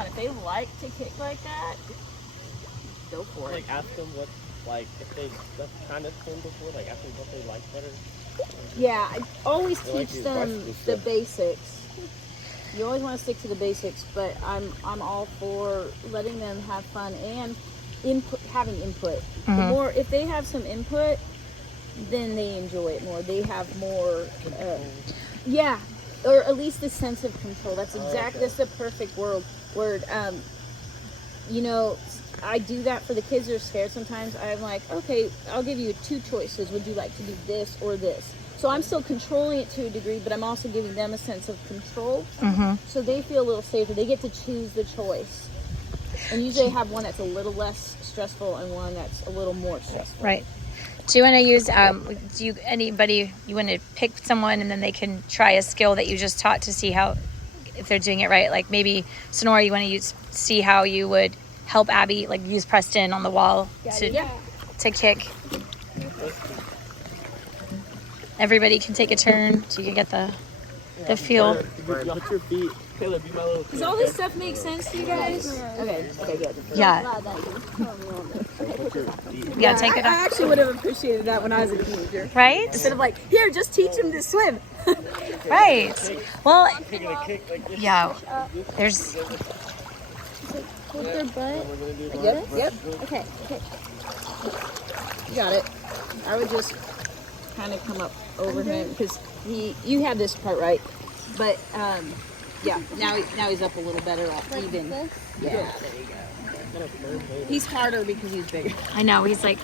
fun. If they like to kick like that, go for it. Like ask them what, like if they kind of swim before, like ask them what they like better. Yeah, I always They like teach these them bicycle the stuff. basics. You always want to stick to the basics, but I'm all for letting them have fun and having input. The more, if they have some input, then they enjoy it more. They have more, yeah, or at least a sense of control. That's that's the perfect word. You know, I do that for the kids that are scared sometimes. I'm like, okay, I'll give you 2 choices. Would you like to do this or this? So I'm still controlling it to a degree, but I'm also giving them a sense of control. So they feel a little safer. They get to choose the choice. And usually I have one that's a little less stressful and one that's a little more stressful. Right. Do you want to use, you want to pick someone and then they can try a skill that you just taught to see how, if they're doing it right? Like maybe, Sonora, you want to see how you would help Abby, like use Preston on the wall to kick. Everybody can take a turn so you can get the feel. Put your feet. Caleb, be my little kid. Does all this stuff make sense to you guys? Okay, good. Yeah. Yeah, take it I off. actually would have appreciated that when I was a teenager. Right? Instead of like, here, just teach him to swim. Right. Well, Taking a kick like this. yeah. There's, Hold their butt. Yep. Okay. You got it. I would just kind of come up over him because you have this part right, but yeah. Now he's up a little better, even. This? Yeah, there you go. He's harder because he's bigger. I know, he's like,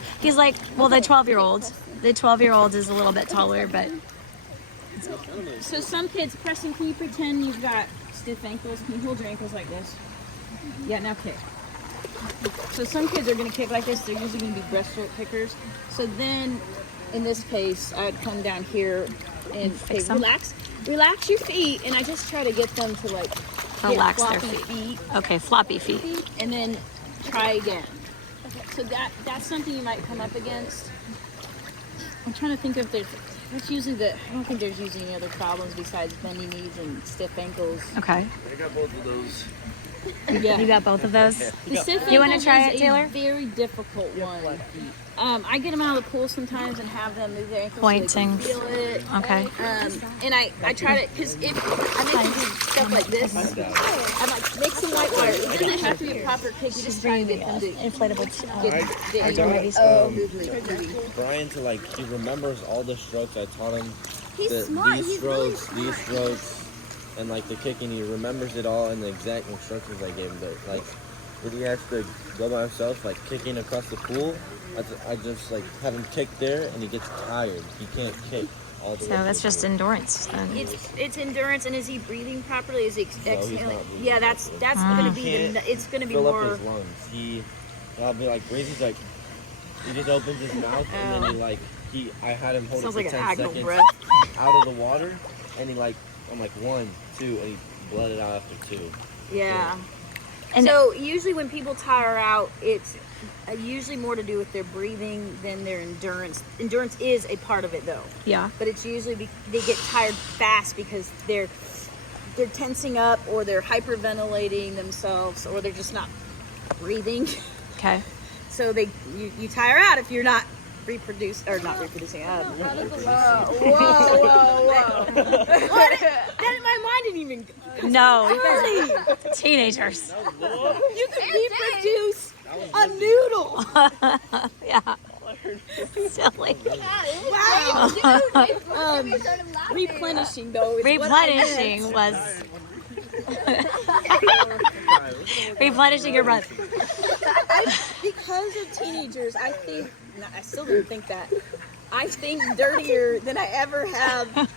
well, the 12-year-old is a little bit taller, but So some kids, Preston, can you pretend you've got stiff ankles? Can you hold your ankles like this? Yeah, now kick. So some kids are going to kick like this. They're usually going to be breaststroke kickers. So then, in this case, I'd come down here and say, relax your feet, and I just try to get them to like relax get their floppy feet. Okay, floppy feet. and then try again. So that's something you might come up against. I'm trying to think if that's usually I don't think there's usually any other problems besides bendy knees and stiff ankles. Okay. I got both of those. Yeah. You got both of those? The stiff You wanna ankles try is it, Taylor? a very difficult one. I get them out of the pool sometimes and have them move their ankles Pointing. so they can feel it. Okay. And I try to, because if I make them do stuff like this, I'm like, make some white wire. It doesn't have to be a proper kick. You just try to get them to Inflatable. get Brian to like, he remembers all the strokes I taught him. He's smart. These He's really strokes, smart. these strokes, and like the kicking, he remembers it all in the exact instructions I gave him. But like, when he has to go by himself, like kicking across the pool, I just like have him kick there, and he gets tired. He can't kick all the way. So that's just endurance then. It's endurance, and is he breathing properly? Is he he's exhaling? not breathing Yeah, that's gonna be Can't it's gonna be fill more. up his lungs. I'll be like, Gracie's like, he just opens his mouth, and then he like, I had him hold it Sounds for like an 10 agonal seconds breath. out of the water, and he like, I'm like 1, 2, and he bled it out after 2. Yeah. And- So usually when people tire out, it's usually more to do with their breathing than their endurance. Endurance is a part of it though, Yeah. but it's usually they get tired fast because they're tensing up or they're hyperventilating themselves or they're just not breathing. Okay. So you tire out if you're not not reproducing. Whoa. That my mind didn't even. No, you guys are teenagers. You can reproduce a noodle. Yeah. Silly. Wow. Replenishing though. Is what I meant. Replenishing was replenishing your breath. Because of teenagers, I think. No, I still don't think that. I think dirtier than I ever have.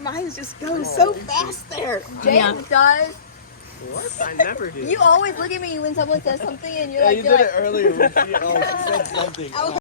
Mine just goes so fast there. James does. What? I never do. You always look at me when someone says something and you're Yeah, like, you did it earlier when she said something.